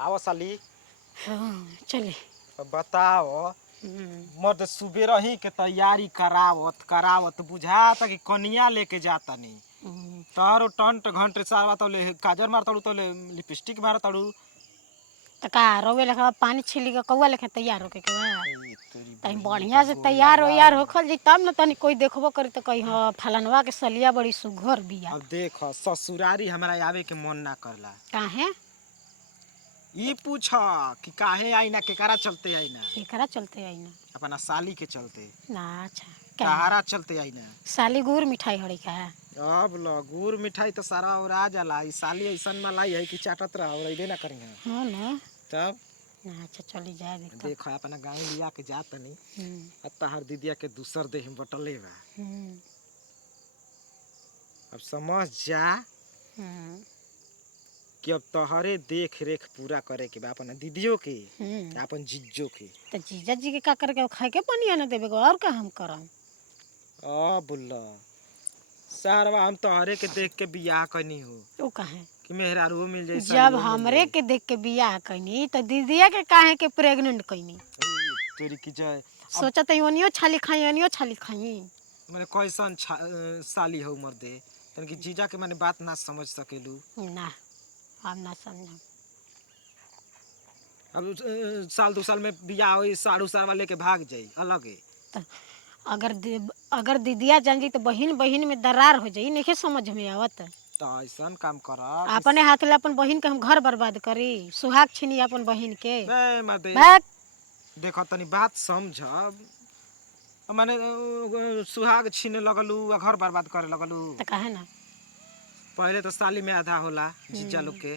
आओ साली। हाँ चले। बताओ। मर्द सुबेर ही के तैयारी करावत बुझाता कि कनिया लेके जाता नहीं। तारो टंट घंटे सारा तौले काजर मारताड़ू तौले लिपस्टिक मारताड़ू। तो का रोवे लखा पानी छिली के कौआ लेके तैयार होके के बा तेरी तनी बहिनी बढ़िया का से गोड़ तैयार हो लगा यार है। होखल जी तब न तनी कोई देखबो करी तो कही हाँ फलनवा के सलिया बड़ी सुघर बिया। अब देख ससुरारी हमरा आवे के मन ना करला। काहे ई पूछ कि काहे आई ना केकरा चलते आई ना। केकरा चलते आई ना अपना साली के चलते। ना अच्छा क्या तहारा चलते आई ना। साली गुड़ मिठाई हड़ी का अब ल गुड़ मिठाई तो सारा और आ जाला। ई साली ऐसन मलाई है कि चाटत रह और अइबे ना करी है। हाँ ना तब ना अच्छा चली जाए देखो। देख अपना गाँव लिया के जात नहीं। अब तहार दीदिया के दूसर देह में बटले बा। अब समझ जा कि अब तहरे देख रेख पूरा करे के बा अपना दीदियों के अपन जीजो के। तो जीजा जी के का करके खाए के पानी आना देवे और का हम करम। बुल्ला सारवा हम तोहरे के देख के बियाह कनी हो। तो काहे कि मेहरारू मिल जाई जब हमरे के देख के बियाह कइनी तो दीदिया के काहे के प्रेग्नेंट कइनी। तेरी की जय सोचा तो ओनियो छाली खाई ओनियो छाली खाई। माने कैसन साली हो मर्दे तन की जीजा के माने बात ना समझ सकेलू। ना हम ना समझम। अब साल 2 साल में बियाह होई साड़ू सारवा लेके भाग जाई अलगे। तो अगर दीदिया जान जी तो बहिन बहिन में दरार हो जाई नहीं समझ में आवत। तो ऐसन काम कर अपने हाथ ले अपन बहिन के हम घर बर्बाद करी सुहाग छीनी अपन बहिन के। मर्दे बात देखो तनी बात समझ। माने सुहाग छीने लगलू आ घर बर्बाद करे लगलू। तो काहे ना पहले तो साली में आधा होला जीजा लोग के।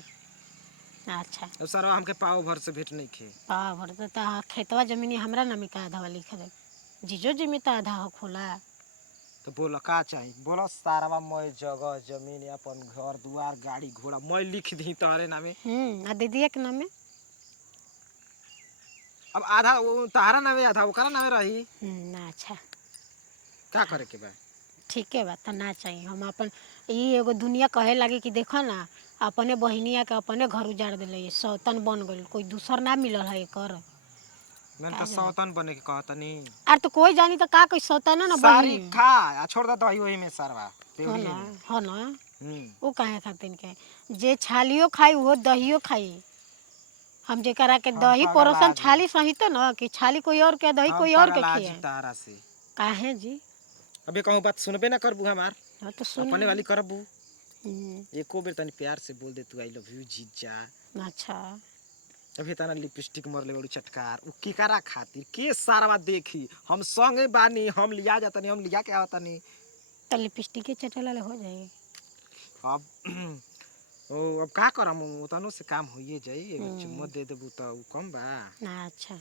अच्छा अब सरवा हमके पाव भर से भेंट नहीं खे। पाव भर तो खेतवा जमीनी हमरा नामी का आधा वाली लिख दे जीजो जी में तो आधा हो खोला। तो बोलो का चाहिए बोलो सारवा मैं जगह जमीन अपन घर दुआर गाड़ी घोड़ा मैं लिख दी तोहरे नामे। आ दीदिया के नामे अब आधा तहारा नामे आधा ओकरा नामे रही। ना अच्छा का करे के बा ठीक है बात तो ना चाहिए हम अपन ये एगो दुनिया कहे लगी कि देखो ना अपने बहनिया के अपने घर उजाड़ दिले सौतन बन गई कोई दूसर ना मिलल है कर। मैंने तो सौतन बने के कहतनी। अरे तो कोई जानी तो का कोई सौतन ना सारी बहिनी खा आ छोड़ दे दही वही में सरवा हो ना हो ना में। वो काहे खातिर के जे छालियो खाई वो दहियो खाई। हम जे करा के दही परोसन छाली सही तो ना कि छाली कोई और के दही कोई और के खिए से काहे जी। अबे कहूँ बात सुनबे ना करबू हमार तो सुन अपने वाली करबू। हम्म। एको बेर तनी प्यार से बोल दे तू आई लव यू जीजा। अच्छा अभी तना लिपस्टिक मरले बड़ू चटकार उ केकरा खातिर के सारवा देखी हम संगे बानी हम लिया जातनी हम लिया के आवतनी। तो लिपस्टिक के चटला हो जाए। अब ओ अब का करम उतनो से काम होइए जाई एगो चुम्मा दे देबू त उ कम बा। अच्छा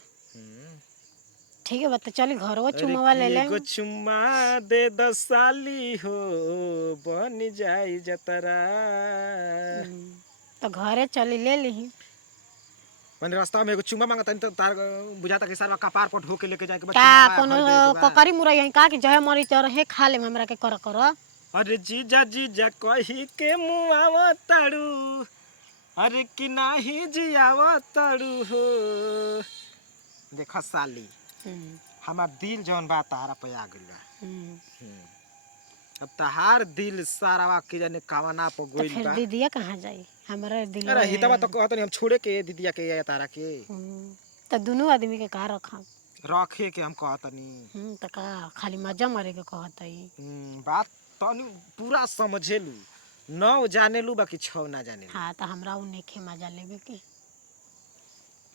ठीक है बात चली घरवा चुम्मा ले ले एगो चुम्मा दे द साली हो बन जाई जतरा। तो घरे चली ले ली मैंने रास्ता में एगो चुम्मा मांगता तो तार बुझाता कि सारा कपार पर ढो के लेके जाए के बा का चुम्मा कोनो खरीदे के बा। ककरी मुरई है का कि जहे मरी चरहे खा ले हमरा के कर कर। अरे जीजा जीजा कही के मुआवा ताड़ू अरे कि नाही जियावा ताड़ू हो। देखा साली हमार दिल जौन बा तहारा पे आ गइल बा। अब तहार दिल सारावा के जाने कावना पर तो गइल फिर बा। दीदिया कहाँ जाई हमरा दिल। अरे हितवा तो कहत हम छोड़े के दीदिया के या तारा के। तो दोनों आदमी के का रखम रखे के हम कहतनी। तो का खाली मजा मारे के कहत है। बात तनी पूरा समझेलू 9 जानेलू बाकी 6 ना जानेलू। हाँ तो हमरा उ नेखे मजा लेवे के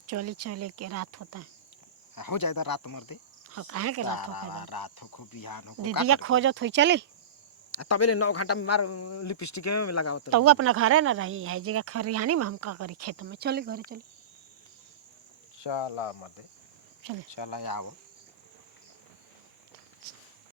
चली चले के रात होता है हो जाए रात मर दे। हाँ काहे के रात होता रात हो खूब बिहान हो दीदिया खोजत हुई चली तबे 9 घंटा में मार लिपस्टिक में लगावत तो वो अपना घरे ना रही है जगह खरियानी में हम का करी खेत में चली घरे चली चला मर दे चले चला आओ।